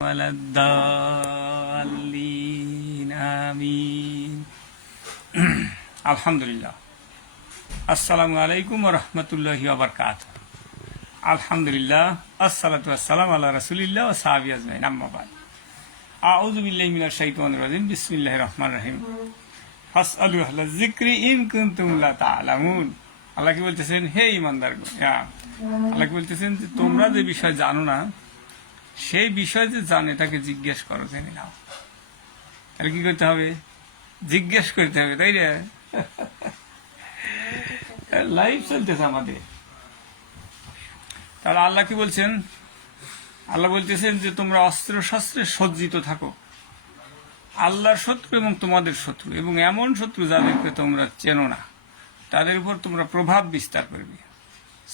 ولا الضالين آمين আলহামদুলিল্লাহ আসসালামু আলাইকুম ওয়া রাহমাতুল্লাহি ওয়া বারাকাতুহু আলহামদুলিল্লাহ আসসালাতু ওয়াসসালামু আলা রাসূলিল্লাহ ওয়া সাহাবিহি আজমাইন আম্মা বাদ আউযু বিল্লাহি মিনাশ শাইতানির রাজিম বিসমিল্লাহির রহমানির রহিম ফাসআলু আহলায যিকরি ইন কুনতুম লা তা'লামুন আল্লাহ কি বলতেছেন হে ঈমানদারগণ আল্লাহ কি বলতেছেন যে তোমরা যে বিষয় জানো না সেই বিষয় যে জানে তাকে জিজ্ঞেস করো, জেনে নাও। তাহলে কি করতে হবে? জিজ্ঞেস করতে হবে, তাই না? লাইফ চলতেছে আমাদের। তাহলে আল্লাহ কি বলছেন? আল্লাহ বলতেছেন যে তোমরা অস্ত্র শস্ত্রে সজ্জিত থাকো, আল্লাহর শত্রু এবং তোমাদের শত্রু, এবং এমন শত্রু যাদেরকে তোমরা চেনো না তাদের উপর তোমরা প্রভাব বিস্তার করবে।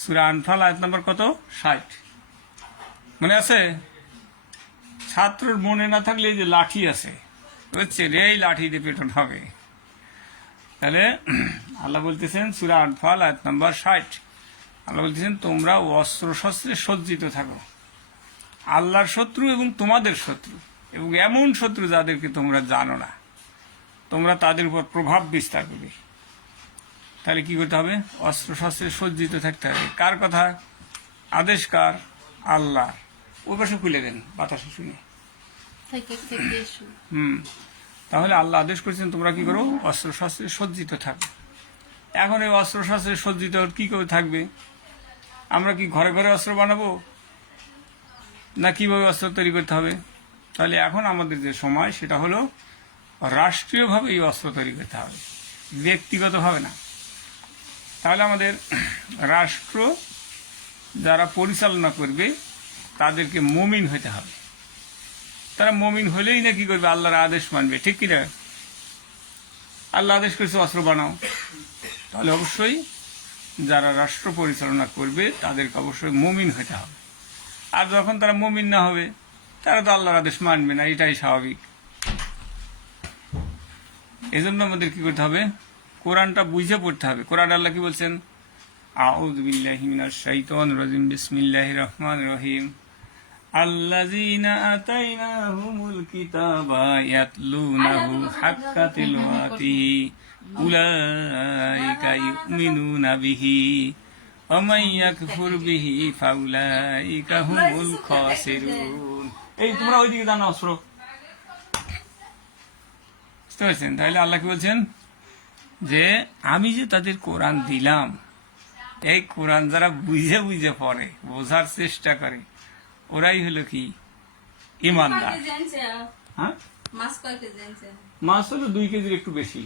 সূরা আনফাল আয়াত নম্বর কত? 60। মনে আছে? ছাত্রর মনে না থাকলে এই যে লাঠি আছে, বুঝছেন, এই লাঠি দিয়ে পেটন হবে। তাহলে আল্লাহ বলতেছেন সূরা আনফাল আয়াত নম্বর 60, আল্লাহ বলতেছেন তোমরা অস্ত্র শস্ত্রে সজ্জিত থাকো, আল্লাহর শত্রু এবং তোমাদের শত্রু, এবং এমন শত্রু যাদেরকে তোমরা জানো না তোমরা তাদের উপর প্রভাব বিস্তার করবে। তাহলে কি করতে হবে? অস্ত্র শস্ত্রে সজ্জিত থাকতে হবে। কার কথা? আদেশ কার? আল্লাহ। ওই পাশে খুলে দেন, বাতাসে শুনে। তাহলে আল্লাহ আদেশ করেছেন তোমরা কি করো? অস্ত্র শস্ত্রে সজ্জিত থাকো। এখন এই অস্ত্র শস্ত্রে সজ্জিত কি করে থাকবে? আমরা কি ঘরে ঘরে অস্ত্র বানাবো, না কিভাবে অস্ত্র তৈরি করতে হবে? তাহলে এখন আমাদের যে সময় সেটা হলো রাষ্ট্রীয়ভাবে এই অস্ত্র তৈরি করতে হবে, ব্যক্তিগতভাবে না। তাহলে আমাদের রাষ্ট্র যারা পরিচালনা করবে তাদেরকে মুমিন হতে হবে। তারা মুমিন হলেই না কি করবে? আল্লাহর আদেশ মানবে, ঠিক কিনা? আল্লাহ আদেশ করেছে অস্ত্র বানাও, তাহলে অবশ্যই যারা রাষ্ট্র পরিচালনা করবে তাদেরকে অবশ্যই মুমিন হতে হবে। আর যখন তারা মুমিন না হবে তারা তো আল্লাহর আদেশ মানবে না, এটাই স্বাভাবিক। এজন্য আমাদের কি করতে হবে? কোরআনটা বুঝে পড়তে হবে। কোরআন আল্লাহ কি বলছেন? আউযু বিল্লাহি মিনাশ শাইতানির রাজিম বিসমিল্লাহির রহমানির রহিম আল্লাযীনা আতাইনাহুমুল কিতাবা ইয়াতলুনাহু হাক্কা তিলাওয়াতিহি উলাইকা ইউমিনুনা বিহি ওয়া মান ইয়াকফুর বিহি ফাউলাইকা হুমুল খাসিরুন। এই তোমরা ওইদিকে জানো অস্ত্র, বুঝতে পারছেন? তাহলে আল্লাহ কি বলছেন? যে আমি যে তাদের কোরআন দিলাম, এই কোরআন যারা বুঝে বুঝে পড়ে, বোঝার চেষ্টা করে, ওরাই হলো কি ইমানদার। হ্যাঁ, মাছ হলো 2 কেজির একটু বেশি,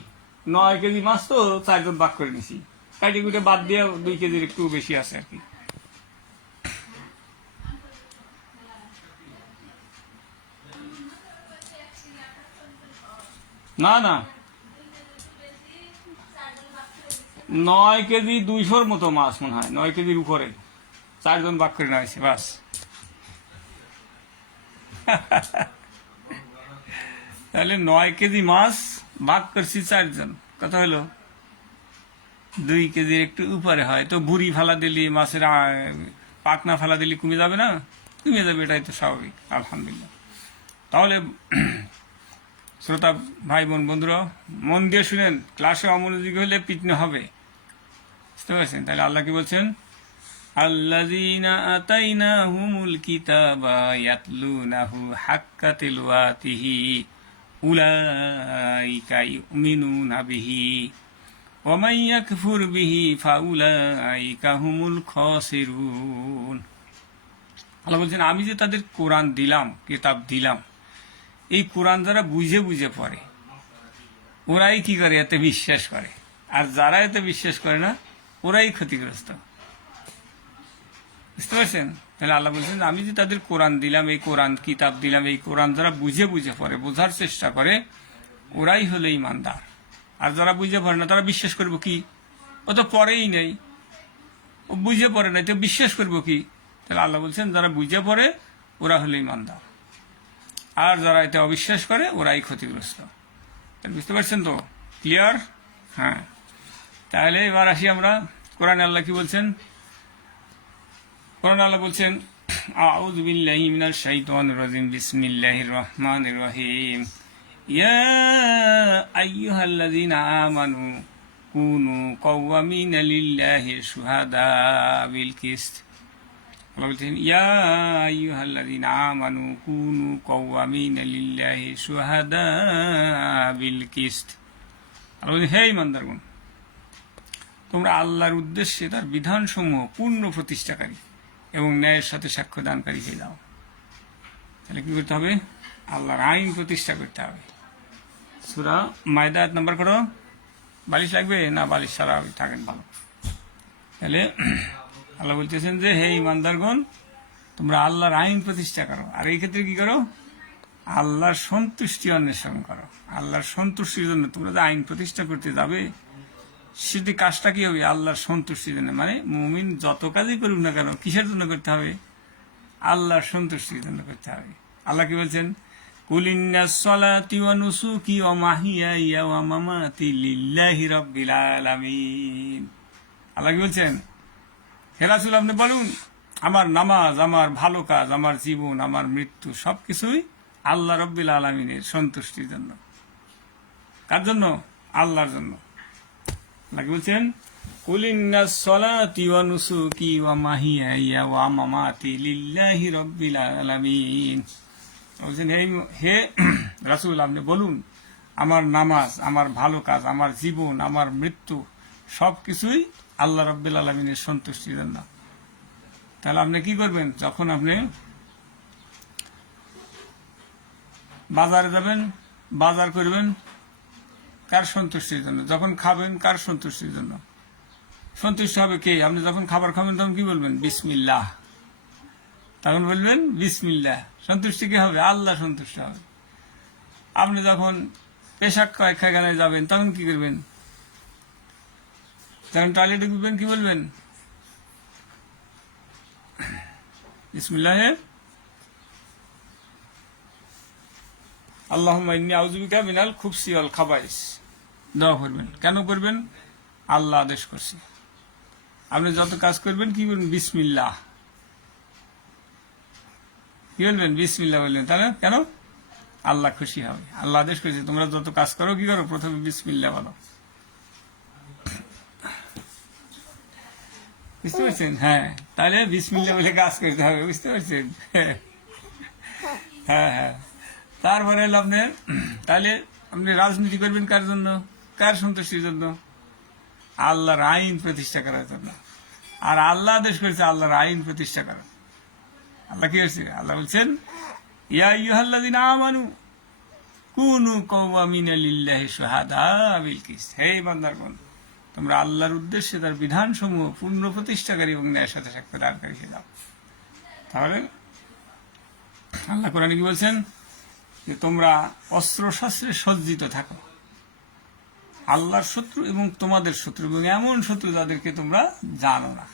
9 কেজি মাছ তো 4 জন ভাগ করে নিছি, কাটি কুটে বাদ দিয়ে 2 কেজির একটু বেশি আছে আর কি। না না, 9 কেজি 200-র মতো মাছ মনে হয়, 9 কেজির উপরে 4 জন ভাগ করে নেওয়া হয়েছে, বাস। তাহলে 9 কেজি মাছ ভাগ করছি 4 জন, কত হলো? 2 কেজির একটু উপরে হয়। তো বুড়ি ফালা দিলি, মাছের পাকনা ফালা দিলি কমে যাবে না? কমে যাবে, এটাই তো স্বাভাবিক। আলহামদুলিল্লাহ। তাহলে শ্রোতা ভাই বোন বন্ধুরা মন দিয়ে শুনেন, ক্লাসে অমনোযোগী হলে পিছনে হবে, বুঝতে পারছেন? তাহলে আল্লাহ কি বলছেন? আল্লাযীনা আতাইনাহুমুল কিতাবা ইয়াতলুনাহু হাক্কা তিলাওয়াতিহি উলাইকা ইউমিনুনা বিহি ওয়া মান ইয়াকফুর বিহি ফাউলাইকা হুমুল খাসিরুন। আল্লাহ বলছেন আমি যে তাদের কোরআন দিলাম, কিতাব দিলাম, এই কোরআন যারা বুঝে বুঝে পড়ে ওরাই কি করে? এতে বিশ্বাস করে। আর যারা এতে বিশ্বাস করে না ওরাই ক্ষতিগ্রস্ত, বুঝতে পারছেন? তাহলে আল্লাহ বলছেন আমি যে তাদের কোরআন দিলাম, এই কোরআন কিতাব দিলাম, এই কোরআন যারা বুঝে বুঝে পড়ে, বোঝার চেষ্টা করে, ওরাই হলো ইমানদার। আর যারা বুঝে পড়ে না তারা বিশ্বাস করবো কি? ও তো পড়েই নেই, ও বুঝে পড়ে নাই, তো বিশ্বাস করবো কি? তাহলে আল্লাহ বলছেন যারা বুঝে পড়ে ওরা হলো ইমানদার, আর যারা এতে অবিশ্বাস করে ওরাই ক্ষতিগ্রস্ত। বুঝতে পারছেন তো? ক্লিয়ার? হ্যাঁ। তাহলে এবার আসি আমরা কোরআন। আল্লাহ কি বলছেন? কোরআন আল্লাহ বলছেন আউযু বিল্লাহি মিনাশ শাইতানির রাজিম, বিসমিল্লাহির রহমানির রহিম। ইয়া আইয়ুহাল্লাযীনা আমানু কুনু কাওয়ামিনা লিল্লাহি শুহাদা বিল কিসত। আল্লাহ বলছেন, ইয়া আইয়ুহাল্লাযীনা আমানু কুনু কাওয়ামিনা লিল্লাহি শুহাদা বিল কিসত। আল্লাহ বলছেন, হে ঈমানদারগণ, তোমরা আল্লাহর উদ্দেশ্যে তার বিধানসমূহ পূর্ণ প্রতিষ্ঠাকারী এবং ন্যায়ের সাথে সাক্ষ্য দানকারী হয়ে যাও। তাহলে কি করতে হবে? আল্লাহর আইন প্রতিষ্ঠা করতে হবে। সূরা মায়দা আয়াত নাম্বার করো। বালিশ লাগবে না? বালিশ সারা থাকেন ভালো। তাহলে আল্লাহ বলতেছেন যে, হে ঈমানদারগণ, তোমরা আল্লাহর আইন প্রতিষ্ঠা করো। আর এই ক্ষেত্রে কি করো? আল্লাহর সন্তুষ্টি অন্বেষণ করো। আল্লাহর সন্তুষ্টির জন্য তোমরা যে আইন প্রতিষ্ঠা করতে যাবে, সেটি কাজটা কি হবে? আল্লাহর সন্তুষ্টির জন্য। মানে মুমিন যত কাজই করুক না কেন, কিসের জন্য করতে হবে? আল্লাহর সন্তুষ্টির জন্য করতে হবে। আল্লাহ কি বলছেন? কুল ইন্নাস সালাতি ওয়া নুসুকি ওয়া মাহিয়ায়া ওয়া মামাতি লিল্লাহি রাব্বিল আলামিন। আল্লাহ কি বলছেন? হে রাসূল, আপনি বলুন, আমার নামাজ, আমার ভালো কাজ, আমার জীবন, আমার মৃত্যু সবকিছুই আল্লাহ রাব্বিল আলামিনের সন্তুষ্টির জন্য। কার জন্য? আল্লাহর জন্য। আল্লাহ কি বলছেন? কুল ইন্নাস সালাতি ওয়া নুসুকি ওয়া মাহিয়ায়া ওয়া মামাতি লিল্লাহি রাব্বিল আলামিন। বলছেন, হে রাসূল, আপনি বলুন, আমার নামাজ, আমার ভালো কাজ, আমার জীবন, আমার মৃত্যু সবকিছুই আল্লাহ রাব্বিল আলামিনের সন্তুষ্টির জন্য। তাহলে আপনি কি করবেন? যখন আপনি বাজারে যাবেন, বাজার করবেন কার সন্তুষ্টির জন্য? যখন খাবেন কার সন্তুষ্টির জন্য? সন্তুষ্ট হবে কে? আপনি যখন খাবার খাবেন তখন কি বলবেন? বিসমিল্লাহ। তখন বলবেন বিসমিল্লাহ। সন্তুষ্টি কে হবে? আল্লাহ সন্তুষ্ট হবে। আপনি যখন পেশাব পায়খানায় যাবেন তখন কি করবেন? যখন টয়লেটে ঢুকবেন কি বলবেন? বিসমিল্লাহ আল্লাহুম্মা ইন্নী আউযু বিকা মিনাল খুবসি ওয়াল খাবাইস দোয়া করবেন। কেন করবেন? আল্লাহ আদেশ করছে। আপনি যত কাজ করবেন কি বলবেন? বিসমিল্লাহ। কি বলবেন? বিসমিল্লাহ বলবেন। তাহলে কেন? আল্লাহ খুশি হবে। আল্লাহ আদেশ করেছে তোমরা যত কাজ করো কি করো? প্রথমে বিসমিল্লাহ বলো। বুঝতে পারছেন? হ্যাঁ, তাহলে বিসমিল্লাহ বলে কাজ করতে হবে। বুঝতে পারছেন? হ্যাঁ হ্যাঁ। তারপরে হলো আপনার, তাহলে আপনি রাজনীতি করবেন কার জন্য? কার সন্তুষ্টির জন্য? আল্লাহর আইন প্রতিষ্ঠা করার জন্য। আর আল্লাহ আদেশ করেছে আল্লাহর আইন প্রতিষ্ঠা করা। আল্লাহ কি হয়েছে? আল্লাহ বলছেন, ইয়া আইয়ুহাল্লাযীনা আমানু কুনু কাওয়ামিনা লিল্লাহি শুহাদা বিল কিসত। হে বান্দারগণ, তোমরা আল্লাহর উদ্দেশ্যে তার বিধানসমূহ পূর্ণ প্রতিষ্ঠাকারী এবং ন্যায়ের সাথে সাক্ষ্য দানকারী হয়ে যাও। তাহলে আল্লাহ কোরআনে কি বলছেন? যে তোমরা অস্ত্র শস্ত্রে সজ্জিত থাকো। আল্লাহর শত্রু এবং তোমাদের শত্রু এবং এমন শত্রু যাদেরকে তোমরা জানো না,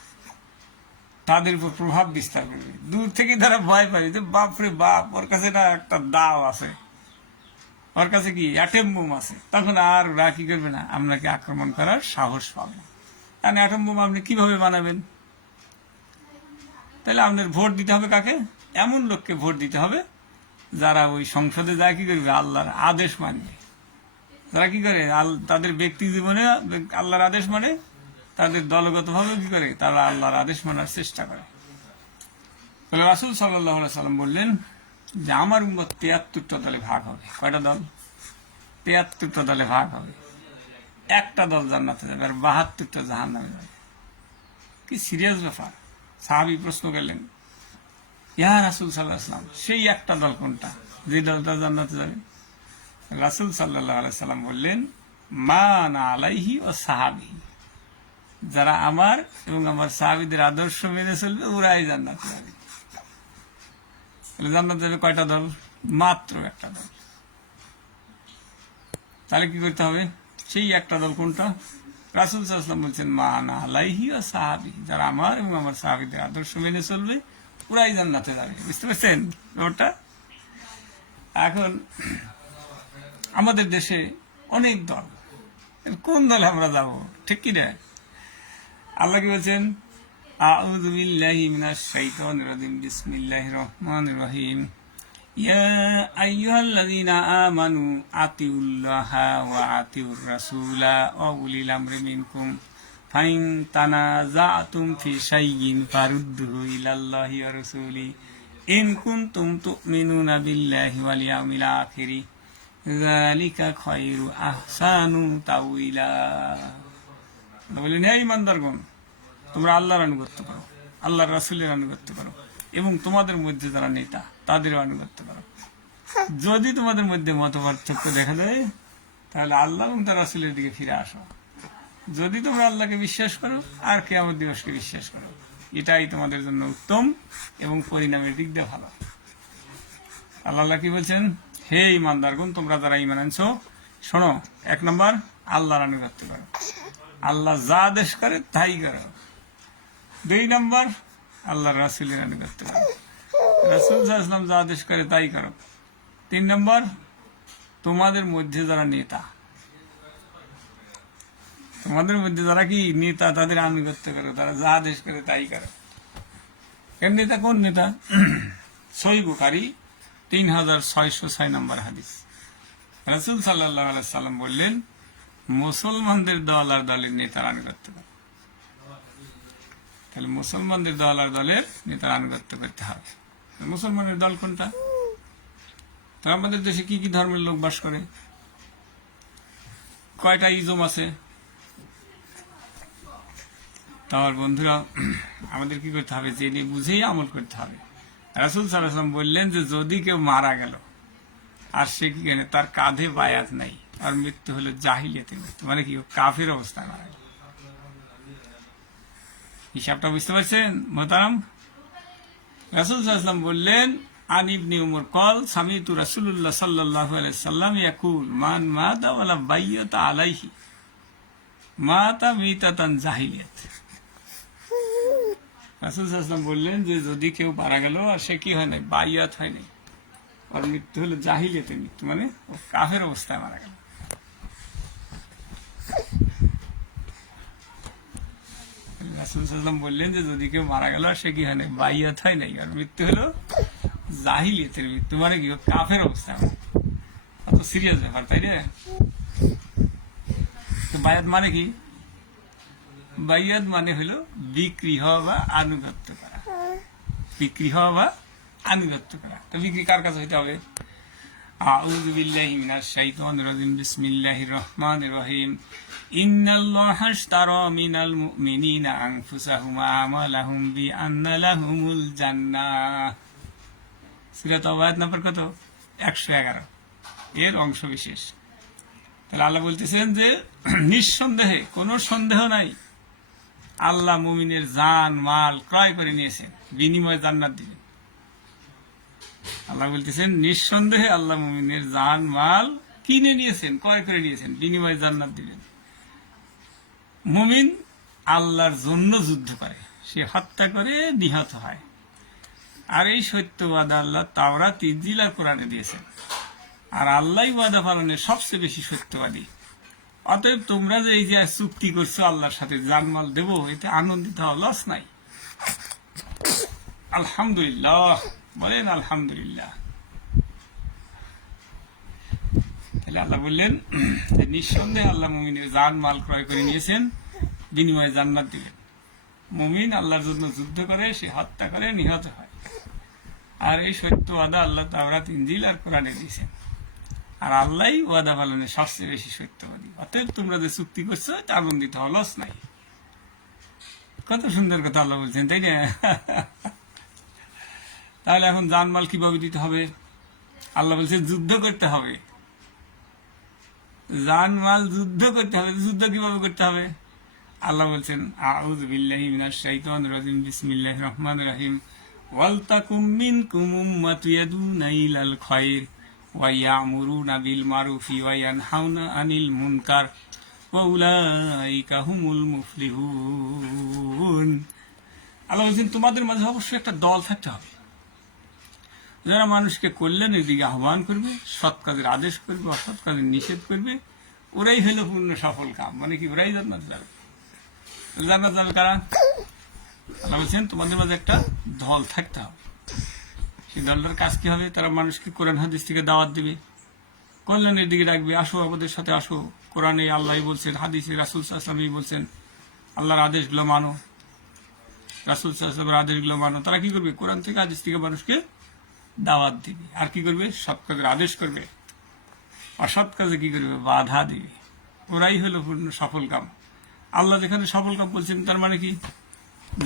তাদের উপর প্রভাব বিস্তার করবে। দূর থেকে তারা ভয় পাবে যে বাপরে বাপ, ওর কাছে না একটা দাও আছে, ওর কাছে কি অ্যাটম বোম আছে। তখন আর ওরা কি করবে না? আপনাকে আক্রমণ করার সাহস পাবে না। কারণ অ্যাটম বোম আপনি কিভাবে বানাবেন? তাহলে আপনার ভোট দিতে হবে কাকে? এমন লোককে ভোট দিতে হবে যারা ওই সংসদে যায় কি করবে? আল্লাহর আদেশ মানবে। যারা কি করে? তাদের ব্যক্তি জীবনে আল্লাহর আদেশ মানে, তাদের দলগতভাবে কি করে? তারা আল্লাহর আদেশ মানার চেষ্টা করে। তাহলে রাসূল সাল্লাল্লাহু আলাইহি সাল্লাম বললেন যে আমার উম্মত ৭৩টা দলে ভাগ হবে। কয়টা দল? ৭৩টা দলে ভাগ হবে। একটা দল জান্নাতে যাবে আর ৭২টা জাহান্নামে যাবে। কি সিরিয়াস ব্যাপার! সাহাবী প্রশ্ন করলেন, ইয়া রাসূল সাল্লাল্লাহু আলাইহি সাল্লাম, সেই একটা দল কোনটা যে দলটা জান্নাতে যাবে? রাসূল সাল্লাল্লাহু আলাইহি সাল্লাম বললেন, মা আনা আলাইহি ওয়া সাহাবী, যারা আমার এবং আমার সাহাবীদের আদর্শ মেনে চলবে ওরাই জান্নাতে যাবে। জান্নাতে যাবে কয়টা দল? মাত্র একটা দল। তাহলে কি করতে হবে? সেই একটা দল কোনটা? রাসূল সাল্লাল্লাহু আলাইহি ওয়াসাল্লাম বলছেন, মা আনা আলাইহি ওয়া সাহাবী, যারা আমার এবং আমার সাহাবীদের আদর্শ মেনে চলবে ওরাই জান্নাতে যাবে। বুঝতে পারছেন ওটা? এখন আমাদের দেশে অনেক দল, কোন দলে আমরা যাব? ঠিক কি না? আল্লাহ কি বলছেন? আউযু বিল্লাহি মিনাশ শাইতানির রাজিম বিসমিল্লাহির রহমানির রহিম ইয়া আইয়ুহাল্লাযীনা আমানু আতিউল্লাহা ওয়া আতিউর রাসূলা ওয়া উলিল আমরি মিনকুম ফাইন তানাযাতুম ফি শাইইন ফারুদ্দুহু ইলাল্লাহি ওয়া রাসূলি ইন কুনতুম তুমিনুনা বিল্লাহি ওয়াল ইয়াউমিল আখিরি যালিকা খায়রু আহসানু তাউইলা। বলেন, হে ঈমানদারগণ, তোমরা আল্লাহর আনুগত্য করো, আল্লাহর রাসূলের আনুগত্য করো এবং তোমাদের মধ্যে যারা নেতা তাদেরও আনুগত্য করো। যদি তোমাদের মধ্যে মতপার্থক্য দেখা দেয় তাহলে আল্লাহ এবং তার রাসূলের দিকে ফিরে আসো। যদি তোমরা আল্লাহকে বিশ্বাস করো আর কিয়ামত দিবসকে বিশ্বাস করো, এটাই তোমাদের জন্য উত্তম এবং পরিণামের দিক দিয়ে ভালো। আল্লাহ কি বলছেন? হে ঈমানদারগণ, তোমরা যারা ঈমান আনছো, শোনো, 1 নম্বর আল্লাহর আনুগত্য করো, আল্লাহ যা আদেশ করে তাই করো। 2 নম্বর আল্লাহর রাসূলের আনুগত্য করো, রাসূল সাল্লাল্লাহু আলাইহি ওয়াসাল্লাম যা আদেশ করে তাই করো। 3 নম্বর তোমাদের মধ্যে যারা নেতা, তোমাদের মধ্যে যারা কি নেতা তাদের আনুগত্য করো, তারা যা আদেশ করে তাই করো। এর নেতা কোন নেতা? সহিহ বুখারী 3606 নম্বর হাদিস। রাসূল সাল্লাল্লাহু আলাইহি ওয়াসাল্লাম বললেন, মুসলমানদের দল আর দলের নেতার আনুগত্য করো। তাহলে মুসলমানদের দল আর দলের নেতার আনুগত্য করতে হবে। মুসলমানের দল কোনটা? তো আমাদের দেশে কি কি ধর্মের লোক বাস করে? কয়টা ইজম আছে? তাহলে বন্ধুরা, আমাদের কি করতে হবে? জেনে বুঝেই আমল করতে হবে। রাসূল সাল্লাল্লাহু আলাইহি ওয়াসাল্লাম বললেন যে যদি কেউ মারা গেল আর সে কি জানে তার কাঁধে বায়াত নাই, আর মৃত্যু হলো জাহিলিয়াতের মৃত্যু, মানে কি কাফির অবস্থায় মারা গেল। হিসাবটা বুঝতে পারছেন মোহতারাম? রাসূল সাল্লাল্লাহু আলাইহি ওয়াসাল্লাম বললেন, আন ইবনে উমর কল সামিতু রাসূলুল্লাহ সাল্লাল্লাহু আলাইহি ওয়াসাল্লাম ইয়াকুল মান মাতা ওয়ালা বাইয়াতা আলাইহি মাতা মিতাতান জাহিলিয়াত। রাসূল সাল্লাল্লাহু আলাইহি ওয়াসাল্লাম বললেন যে যদি কেউ মারা গেল আর সে কি হয় নাই, বাইয়াত হয় নাই, আর মৃত্যু হলো জাহিলিয়াতের মৃত্যু, মানে ও কাফের অবস্থায় মারা গেল। রাসূল সাল্লাল্লাহু আলাইহি ওয়াসাল্লাম বললেন যে যদি কেউ মারা গেল আর সে কি হয় নাই, বাইয়াত হয় নাই, আর মৃত্যু হলো জাহিলিয়াতের মৃত্যু, মানে কি কাফের অবস্থায়। এত সিরিয়াস ব্যাপার, তাই রে? তো বায়াত মানে কি? বাইয়াত মানে হলো বিক্রি হওয়া বা আনুগত্য করা, বিক্রি হওয়া বা আনুগত্য করা। তো বিক্রি কার কাছে হইতে হবে? আউযু বিল্লাহি মিনাশ শাইতানির রাজিম বিসমিল্লাহির রহমানির রহিম ইন্নাল্লাহা আশতারা মিনাল মুমিনিনা আনফুসাহুম ওয়া আমওয়ালাহুম বিআন্না লাহুমুল জান্নাহ। সূরা তাওবা আয়াত নম্বর কত? 111 এর অংশ বিশেষ। তাহলে আল্লাহ বলতেছেন যে নিঃসন্দেহে, কোনো সন্দেহ নাই, আল্লাহ মুমিনের জান মাল ক্রয় করে নিয়েছেন, বিনিময়ে জান্নাত দিবেন। আল্লাহ বলতেছেন নিঃসন্দেহে আল্লাহ মুমিনের জান মাল কিনে নিয়েছেন, ক্রয় করে নিয়েছেন, বিনিময়ে জান্নাত দিবেন। মুমিন আল্লাহর জন্য যুদ্ধ করে, সে হত্যা করে নিহত হয়। আর এই সত্যবাদ আল্লাহ তাওরাত, ইনজিল আর কোরআনে দিয়েছেন। আর আল্লাহ ওয়াদা পালনের সবচেয়ে বেশি সত্যবাদী। অতএব তোমরা যে এই যে চুক্তি করছো আল্লাহর সাথে, জানমাল দেব, এতে আনন্দিত হওয়া লস নাই। আলহামদুলিল্লাহ বলেন, আলহামদুলিল্লাহ। তাহলে আল্লাহ বললেন যে নিঃসন্দেহে আল্লাহ মুমিনের জান মাল ক্রয় করে নিয়েছেন, বিনিময়ে জান্নাত দিবেন। মুমিন আল্লাহর জন্য যুদ্ধ করে, সে হত্যা করে, নিহত হয়। আর এই সত্য ওয়াদা আল্লাহ তাওরাত, ইনজিল আর কোরআনে দিয়েছেন। আর আল্লাহ ওয়াদা পালনে সবচেয়ে বেশি সত্যবাদী। অতএব তোমরা যে চুক্তি করছো তা আনন্দিত হওয়া লস নাই। কত সুন্দর কথা আল্লাহ বলছেন, তাই না? তাহলে এখন জানমাল কিভাবে দিতে হবে? আল্লাহ বলছে যুদ্ধ করতে হবে, জানমাল যুদ্ধ করতে হবে। যুদ্ধ কিভাবে করতে হবে? আল্লাহ বলছেন, আউযু বিল্লাহি মিনাশ শাইতানির রাজিম বিসমিল্লাহির রহমানির রহিম ওয়ালতাকুম মিনকুম উম্মাতুন ইয়াদুনা ইলাল খায়র ওয়া ইয়ামুরুনা বিল মারুফি ওয়া ইয়ানহাউনা আনিল মুনকার ওয়া উলাইকা হুমুল মুফলিহুন। আল্লাহ বলছেন তোমাদের মাঝে অবশ্যই একটা দল থাকতে হবে, যারা মানুষকে কল্যাণের দিকে আহ্বান করবে, সৎ কাজের আদেশ করবে, অসৎ কাজের নিষেধ করবে। ওরাই হলো পূর্ণ সফল কাম, মানে কি ওরাই জান্নাত যাবে। জান্নাত যাবে কারা? আল্লাহ বলছেন তোমাদের মাঝে একটা দল থাকতে হবে। সেই দলটার কাজ কি হবে? তারা মানুষকে কোরআন হাদিস থেকে দাওয়াত দিবে, কল্যাণের দিকে ডাকবে, আসো আমাদের সাথে আসো, কোরআনে আল্লাহ বলছেন, হাদিসে রাসূল সাল্লাল্লাহু আলাইহি ওয়াসাল্লাম বলছেন, আল্লাহর আদেশগুলো মানো, রাসূল সাল্লাল্লাহু আলাইহি ওয়াসাল্লামের আদেশগুলো মানো। তারা কি করবে? কোরআন থেকে হাদিস থেকে মানুষকে দাওয়াত দিবে। আর কি করবে? সৎ কাজের আদেশ করবে, অসৎ কাজে কি করবে? বাধা দিবে। ওরাই হলো পূর্ণ সফল কাম। আল্লাহ যেখানে সফল কাম বলছেন তার মানে কি?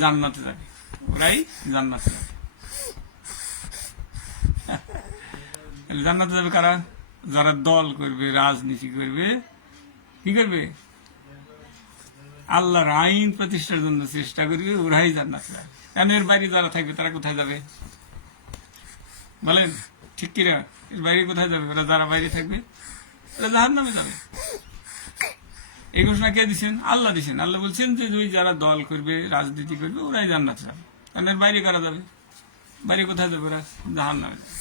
জান্নাতে যাবে, ওরাই জান্নাতে যাবে। জান্নাতে যাবে কারা? যারা দল করবে, রাজনীতি করবে, কি করবে? আল্লাহর আইন প্রতিষ্ঠার জন্য চেষ্টা করবে, ওরাই জান্নাতে যাবে। কারণ এর বাইরে যারা থাকবে তারা কোথায় যাবে বলেন? ঠিক কিনা? এর বাইরে কোথায় যাবে? ওরা যারা বাইরে থাকবে ওরা জাহান্নামে যাবে। এই ঘোষণা কে দিচ্ছেন? আল্লাহ দিচ্ছেন। আল্লাহ বলছেন যে ওই যারা দল করবে, রাজনীতি করবে, ওরাই জান্নাতে যাবে। কারণ এর বাইরে কারা যাবে? বাইরে কোথায় যাবে? ওরা জাহান্নামে যাবে।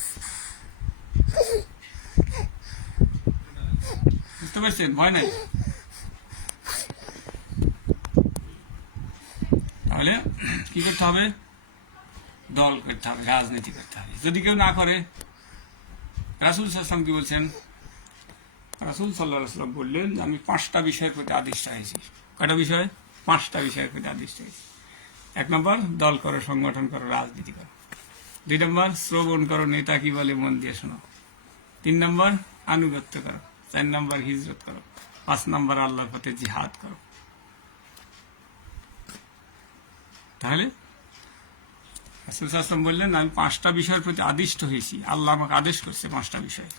বুঝতে পারছেন? ভয় নাই? তাহলে কি করতে হবে? দল করতে হবে, রাজনীতি করতে হবে। যদি কেউ না করে, রাসূল সাল্লাল্লাহু আলাইহি ওয়াসাল্লাম কি বলছেন? রাসূল সাল্লাল্লাহু আলাইহি ওয়াসাল্লাম বললেন যে আমি 5টা বিষয়ের প্রতি আদিষ্ট হয়েছি। কয়টা বিষয়? 5টা বিষয়ের প্রতি আদিষ্ট হয়েছি। 1 নম্বর, দল করো, সংগঠন করো, রাজনীতি করো। 2 নম্বর, শ্রবণ করো, নেতা কি বলে মন দিয়ে শোনো। 3 নম্বর, আনুগত্য করো। 4 নম্বর, হিজরত করো। 5 নম্বর, আল্লাহর পথে জিহাদ করো। তাহলে রাসূল সাল্লাল্লাহু আলাইহি ওয়াসাল্লাম বললেন আমি 5টা বিষয়ের প্রতি আদিষ্ট হয়েছি। আল্লাহ আমাকে আদেশ করছে 5টা বিষয়।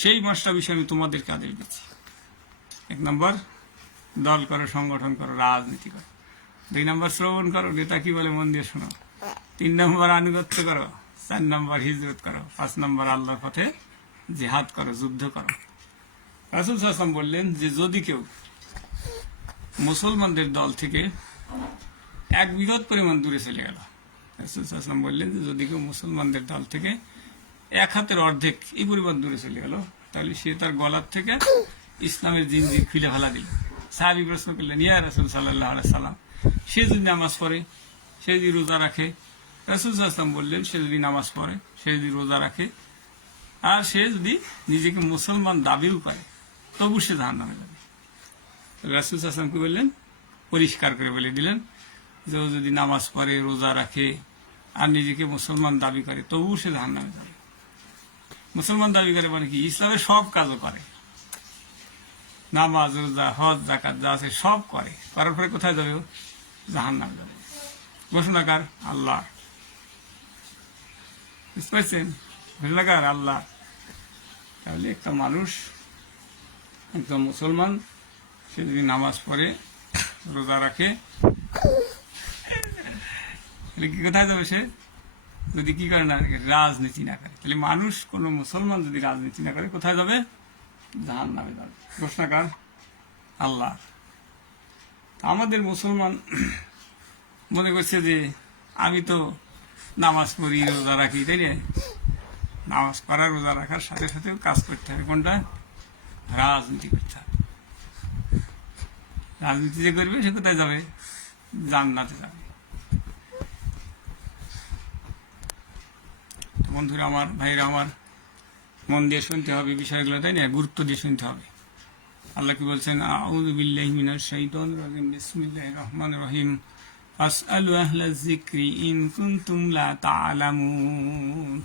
সেই 5টা বিষয় আমি তোমাদেরকে আদেশ দিচ্ছি। 1 নম্বর, দল করো, সংগঠন করো, রাজনীতি করো। 2 নম্বর, শ্রবণ করো, নেতা কি বলে মন দিয়ে শোনো। 3 নম্বর, আনুগত্য করো। 4 নম্বর, হিজরত করো। 5 নম্বর, আল্লাহর পথে জিহাদ করো, যুদ্ধ করো। রাসূল সাল্লাল্লাহু আলাইহি ওয়াসাল্লাম বললেন যে যদি কেউ মুসলমানদের দল থেকে 1 বিঘত পরিমাণ দূরে চলে গেল, রাসূল সাল্লাল্লাহু আলাইহি ওয়াসাল্লাম বললেন যে যদি কেউ মুসলমানদের দল থেকে 1 হাতের অর্ধেক এই পরিমাণ দূরে চলে গেল, তাহলে সে তার গলার থেকে ইসলামের জিনজির খুলে ফেলা দিল। সাহাবী প্রশ্ন করলেন, ইয়া রাসূল সাল্লাল্লাহু আলাইহি সাল্লাম, সে যদি নামাজ পড়ে, সে যদি রোজা রাখে? রাসূল সাল্লাল্লাহু আলাইহি সাল্লাম বললেন, সে যদি নামাজ পড়ে, সে যদি রোজা রাখে, আর সে যদি নিজেকে মুসলমান দাবিও করে, তবু সে জাহান্নামে যাবে। রাসূল সাল্লাল্লাহু আলাইহি সাল্লাম কি বললেন? পরিষ্কার করে বলে দিলেন যে ও যদি নামাজ পড়ে, রোজা রাখে, আর নিজেকে মুসলমান দাবি করে, তবু সে জাহান্নামে যাবে। মুসলমান দাবি করে মানে কি? ইসলামের সব কাজও করে, নামাজ, রোজা, হজ, যাকাত যা আছে সব করে, করার পরে কোথায় যাবে? জাহান্নামে যাবে। ঘোষণাকার আল্লাহ। বুঝতে পারছেন? ঘোষণাকার আল্লাহ। তাহলে একটা মানুষ, একজন মুসলমান, সে যদি নামাজ পড়ে, রোজা রাখে, তাহলে কি কোথায় যাবে? সে যদি কি করে না, রাজনীতি না করে, তাহলে মানুষ, কোন মুসলমান যদি রাজনীতি না করে, কোথায় যাবে? জাহান্নামে যাবে। ঘোষণাকার আল্লাহ। আমাদের মুসলমান মনে করছে যে আমি তো নামাজ পড়ি, রোজা রাখি, তাই না? নামাজ পড়া, রোজা রাখার সাথে সাথেও কাজ করতে হবে। কোনটা? রাজনীতি করতে হবে। রাজনীতি যে করবে সে কোথায় যাবে? জান্নাতে যাবে। বন্ধুরা আমার, ভাইরা আমার, মন দিয়ে শুনতে হবে বিষয়গুলো, তাই না? গুরুত্ব দিয়ে শুনতে হবে। আল্লাহ কি বলছেন? আউযু বিল্লাহি মিনাশ শাইতানির রাজিম, বিসমিল্লাহির রহমানির রহিম, ফাসআলু আহলায যিকরি ইন কুনতুম লা তা'লামুন।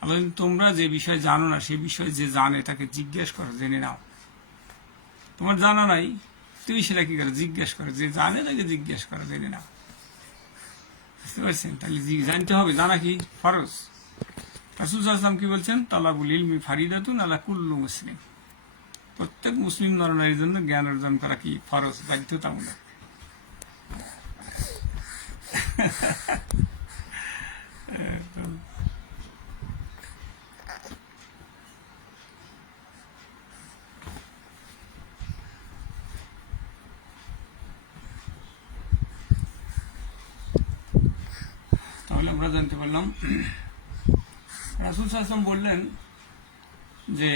আল্লাহ, তোমরা যে বিষয় জানো না, সেই বিষয় যে জানে তাকে জিজ্ঞেস করো, জেনে নাও। তোমার জানা নাই, তুমি সেটা কি করো? জিজ্ঞেস করো। যে জানে তাকে জিজ্ঞেস করো, জেনে নাও। বুঝতে পারছেন? তাহলে জানতে হবে, জানা কি ফরজ। রাসূল সাল্লাল্লাহু আলাইহি ওয়াসাল্লাম কি বলছেন? তালাবুল ইলমি ফারিদাতুন আলা কুল্লি মুসলিম। প্রত্যেক মুসলিম নরনারীর জন্য জ্ঞান অর্জন করা কি ফরজ, বাধ্যতামূলক। তাহলে আমরা জানতে পারলাম, রাসূল সাল্লাল্লাহু আলাইহি ওয়াসাল্লাম বললেন যে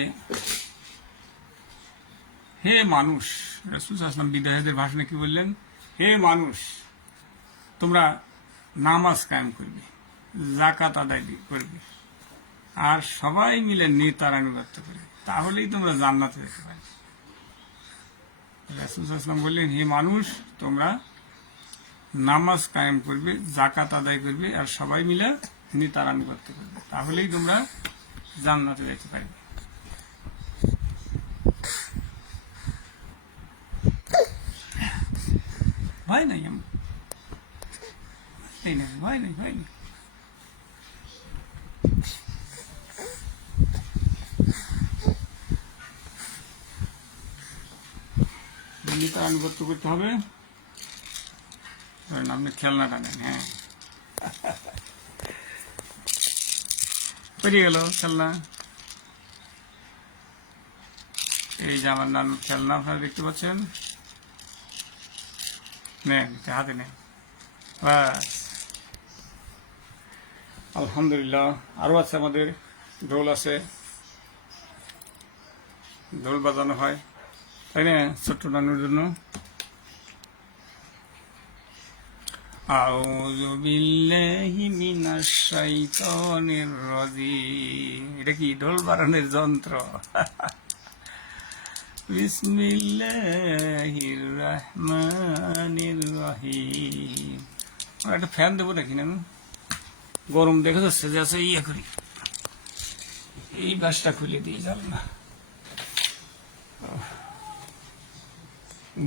হে মানুষ, রাসূল সাল্লাল্লাহু আলাইহি ওয়াসাল্লাম বিদায়ের ভাষণে কি বললেন? হে মানুষ, তোমরা নামাজ কায়েম করবে, জাকাত আদায় করবে, আর সবাই মিলে নেতার আনুগত্য করবে, তাহলেই তোমরা জান্নাতে যেতে পারবে। রাসূল সাল্লাল্লাহু আলাইহি ওয়াসাল্লাম বললেন, হে মানুষ, তোমরা নামাজ কায়েম করবে, জাকাত আদায় করবে, আর সবাই মিলে নেতার আনুগত্য করবে, তাহলেই তোমরা জান্নাতে যেতে পারবে। ভয় নাই, আমার ভয় নেই, ভয় নেই। নেতার আনুগত্য করতে হবে। আপনি খেলনাটা নেন, হ্যাঁ, পেরিয়ে গেল খেলনা। এই যে আমার নানুর খেলনা আপনারা দেখতে পাচ্ছেন, নেন, হাতে নেন, বাস। আলহামদুলিল্লাহ। আরো আছে, আমাদের ঢোল আছে, ঢোল বাজানো হয়, তাই না, ছোট্ট নানুর জন্য। আউযু বিল্লাহি মিনাশ শাইতানির রাজিম। এটা কি ঢোল বাজানোর যন্ত্র? বিসমিল্লাহির রহমানির রহিম। একটা ফ্যান দেবো নাকি না? গরম দেখা যাচ্ছে, যে আছে ইয়ে করি, এই বাসটা খুলে দিয়ে যাব না,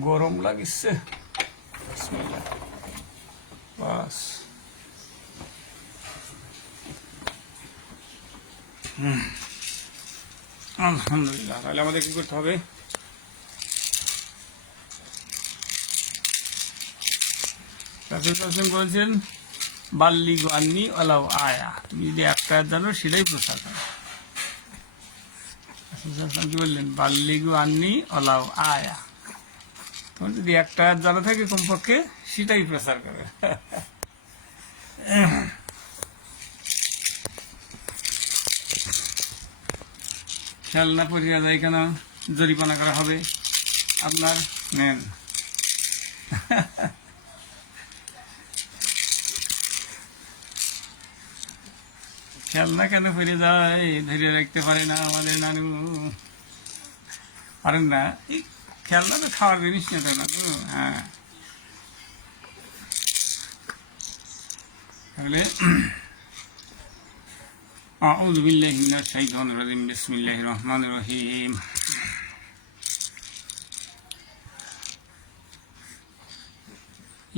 গরম লাগিচ্ছে। বিসমিল্লাহ, বাস। আলহামদুলিল্লাহ। তাহলে আমাদের কি করতে হবে? বলছেন বাল্লি গান্নি আলাউ আয়া, তুমি যদি একটা জানো সেটাই প্রচার করো। কি বললেন? বাল্লি গান্নি আলাউ আয়া, তোমার যদি একটা জানা থাকে কমপক্ষে সেটাই প্রচার করে। খেলনা পরিয়া যায় কেন? জরিমানা করা হবে আপনার, নেন। খেলনা কেন ফিরে যায়? ধরে রাখতে পারে না আমাদের নানু, পারেন না। খেলনা তো খাওয়ার জিনিস না, তো নানু। হ্যাঁ, তাহলে আউযু বিল্লাহি মিনাশ শাইতানির রাজিম। বিসমিল্লাহির রহমানির রহিম।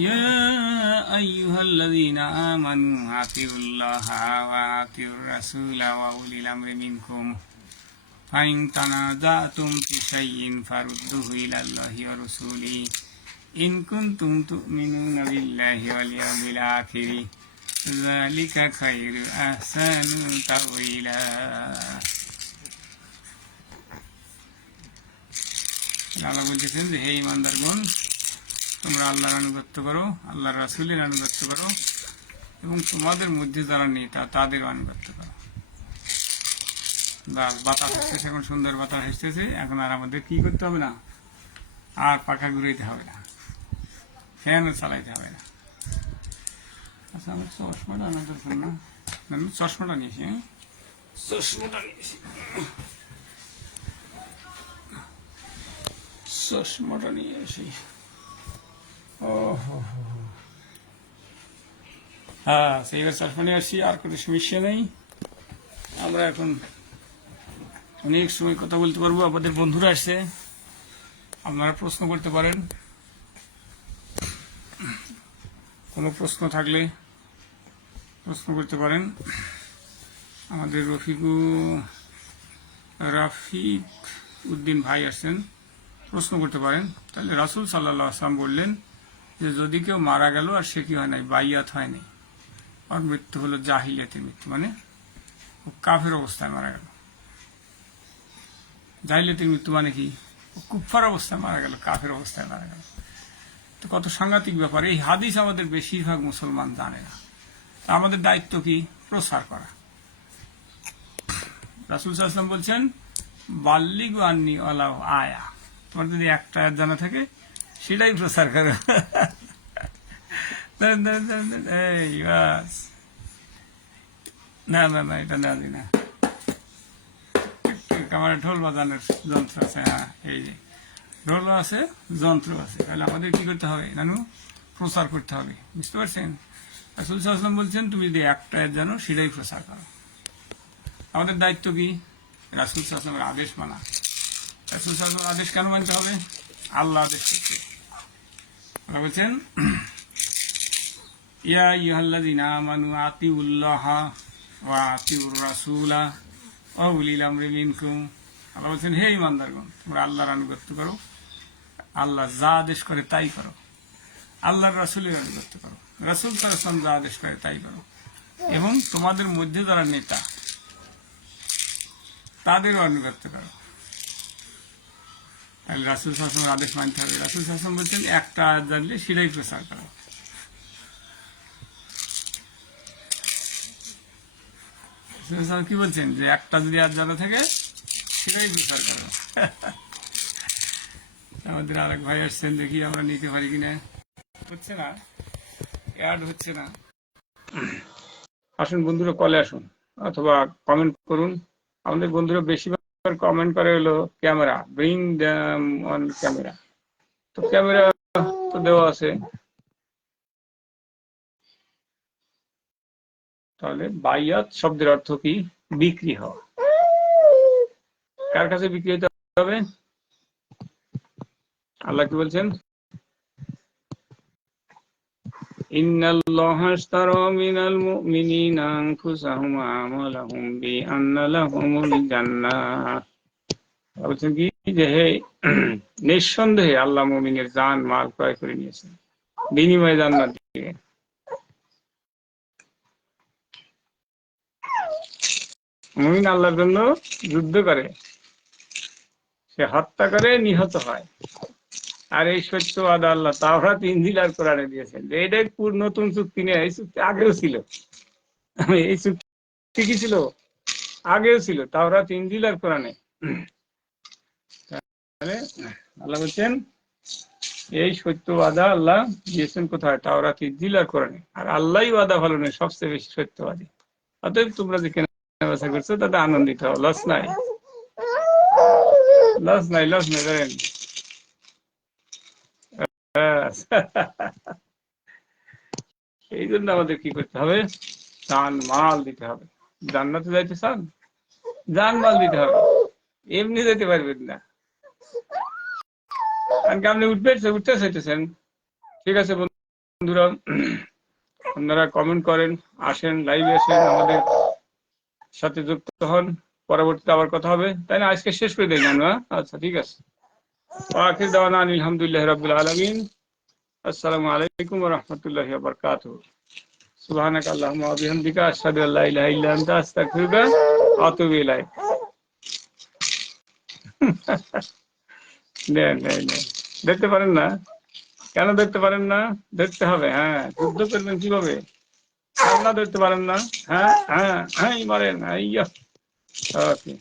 ইয়া আইয়ুহাল্লাযীনা আমানু আতিউল্লাহা ওয়া আতিউর রাসূলা ওয়া উলিল আমরি মিনকুম ফাইন তানাযাতুম ফি শাইইন ফারুদ্দুহু ইলাল্লাহি ওয়া রাসূলিহি ইন কুনতুম তু'মিনুনা বিল্লাহি ওয়াল ইয়াউমিল আখির যালিকা খায়রুন আহসানু তাওয়িলা। আল্লাহ বলতেছেন যে, হে ঈমানদারগণ, তোমরা আল্লাহর আনুগত্য করো, আল্লাহর রাসূলের আনুগত্য করো, এবং তোমাদের মধ্যে যারা নেতা তাদের আনুগত্য করো। বাতাস আসতেছে, এখন সুন্দর বাতাস আসতেছে, এখন আর আমাদের কি করতে হবে না, আর পাখা ঘুরাইতে হবে না, ফ্যানও চালাইতে হবে না। আচ্ছা, আমার চশমাটা আনা দরকার না? আমি চশমাটা নিয়েছি, হ্যাঁ, চশমাটা নিয়েছি, চশমাটা নিয়ে আসি। হ্যাঁ, সেইবার চশমা নিয়ে আসি, আর কোনো সমস্যা নেই। আমরা এখন অনেক সময় কথা বলতে পারবো। আমাদের বন্ধুরা আসছে, আপনারা প্রশ্ন করতে পারেন, কোনো প্রশ্ন থাকলে প্রশ্ন করতে পারেন। আমাদের রাফিক উদ্দিন ভাই আসছেন, প্রশ্ন করতে পারেন। তাহলে রাসূল সাল্লাল্লাহু আলাইহি ওয়াসাল্লাম বললেন যে, যদি কেউ মারা গেল আর সে কি হয় নাই, বাইয়াত হয় নাই, আর মৃত্যু হলো জাহিলিয়াতের মৃত্যু, মানে কাফের অবস্থায় মারা গেল। জাহিলিয়াতের মৃত্যু মানে কি? কুফার অবস্থায় মারা গেল, কাফের অবস্থায় মারা গেল। তো কত সাংঘাতিক ব্যাপার! এই হাদিস আমাদের বেশিরভাগ মুসলমান জানে না। আমাদের দায়িত্ব কি? প্রচার করা। রাসূল সাল্লাল্লাহু আলাইহি ওয়াসাল্লাম বলছেন, বাল্লিগু আন্নি ওয়ালাউ আয়া, তোমার যদি একটা আয়াত জানা থাকে সেটাই প্রচার করো। এই বাস। না না না, এটা না দিই না। আমার ঢোল বাজানোর যন্ত্র আছে, হ্যাঁ এই যে ঢোল আছে, যন্ত্র আছে। তাহলে আমাদের কি করতে হবে নানু? প্রচার করতে হবে, বুঝতে পারছেন? রাসূল সাল্লাল্লাহু আলাইহি ওয়াসাল্লাম বলছেন তুমি যদি একটা জানো সেটাই প্রচার করো। আমাদের দায়িত্ব কি? রাসূল সাল্লাল্লাহু আলাইহি ওয়াসাল্লামের আদেশ মানা। রাসূল সাল্লাল্লাহু আলাইহি ওয়াসাল্লামের আদেশ কেন মানতে হবে? আল্লাহ আদেশ করছে। আল্লাহ বলছেন ইয়া আইয়ুহাল্লাযীনা আমানু আতিউল্লাহা ওয়া আতিউর রাসূলা ওয়া উলিল আমরি মিনকুম। আল্লাহ বলছেন হে ঈমানদারগণ, তোমরা আল্লাহর আনুগত্য করো, আল্লাহ যা আদেশ করে তাই করো। আল্লাহর রাসূলের আনুগত্য করো, রাসূল সাল্লাল্লাহু আলাইহি ওয়াসাল্লাম যা আদেশ করে তাই করো। এবং তোমাদের মধ্যে যারা নেতা তাদেরও আনুগত্য করো। তাহলে রাসূল সাল্লাল্লাহু আলাইহি ওয়াসাল্লামের আদেশ মানতে হবে। রাসূল সাল্লাল্লাহু আলাইহি ওয়াসাল্লাম বলছেন একটা আয়াত জানলে সেটাই প্রচার করো। কি বলছেন যে একটা যদি আয়াত জানা থাকে সেটাই প্রচার করো। আমাদের আরেক ভাই আসছেন, দেখি আমরা নিতে পারি কিনা। হচ্ছে না, অ্যাড হচ্ছে না। আসুন বন্ধুরা, কলে আসুন অথবা কমেন্ট করুন। আমাদের বন্ধুরা বেশিরভাগ কমেন্ট করে হলো camera, bring them on camera. তো ক্যামেরা তো দেওয়া আছে, তাহলে বাইয়াত শব্দের অর্থ কি? বিক্রি হওয়া। কার কাছে বিক্রি হতে হবে? আল্লাহ কি বলছেন? ইন্নাল্লাহা আশতারা মিনাল মুমিনিনা আনফুসাহুম ওয়া আমওয়ালাহুম বিআন্না লাহুমুল জান্নাহ। বলছেন কি যে হে, নিঃসন্দেহে আল্লাহ মুমিনের জান মাল ক্রয় করে নিয়েছেন, বিনিময়ে জান্নাত দিয়ে। মুমিন আল্লাহর জন্য যুদ্ধ করে, সে হত্যা করে, নিহত হয়। আর এই সত্য আদা আল্লাহ তাওরাত, ইনজিল আর কোরআনে দিয়েছেন। এটাই নতুন চুক্তি নেই, এই চুক্তি আগেও ছিল। এই চুক্তি কি ছিল? আগেও ছিল, তাওরাত, ইনজিল আর কোরআনে। আল্লাহ বলছেন এই সত্য ওয়াদা আল্লাহ দিয়েছেন কোথায়? তাওরাত, ইনজিল আর কোরআনে। আর আল্লাহই ওয়াদা পালনের সবচেয়ে বেশি সত্যবাদী। অতএব তোমরা যে কেনা বেচা করছো তাতে আনন্দিত হও, লস নাই, লস নাই, লস নাই। ধরেন এই জন্য আমাদের কি করতে হবে? জান মাল দিতে হবে। জান্নাতে যাইতে চান, জান মাল দিতে হবে, এমনি যেতে পারবেন না। আপনি উঠতে চাইতেছেন, ঠিক আছে বন্ধুরা, আপনারা কমেন্ট করেন, আসেন, লাইভে আসেন, আমাদের সাথে যুক্ত হন। পরবর্তীতে আবার কথা হবে, তাই না? আজকে শেষ করে দেই না? আচ্ছা, ঠিক আছে। আখির দাওয়ানা আলহামদুলিল্লাহি রাব্বিল আলামিন। আসসালামু আলাইকুম ওয়া রাহমাতুল্লাহি ওয়া বারাকাতুহু। সুবহানাকা আল্লাহুম্মা ওয়া বিহামদিকা আশহাদু আল্লা ইলাহা ইল্লা আনতা আস্তাগফিরুকা ওয়া আতুবু ইলাইক। দেখতে পারেন না? কেন দেখতে পারেন না? দেখতে হবে, হ্যাঁ। যুদ্ধ করবেন কিভাবে? আল্লাহ দেখতে পারেন না? হ্যাঁ হ্যাঁ হ্যাঁ, মারেন। ওকে।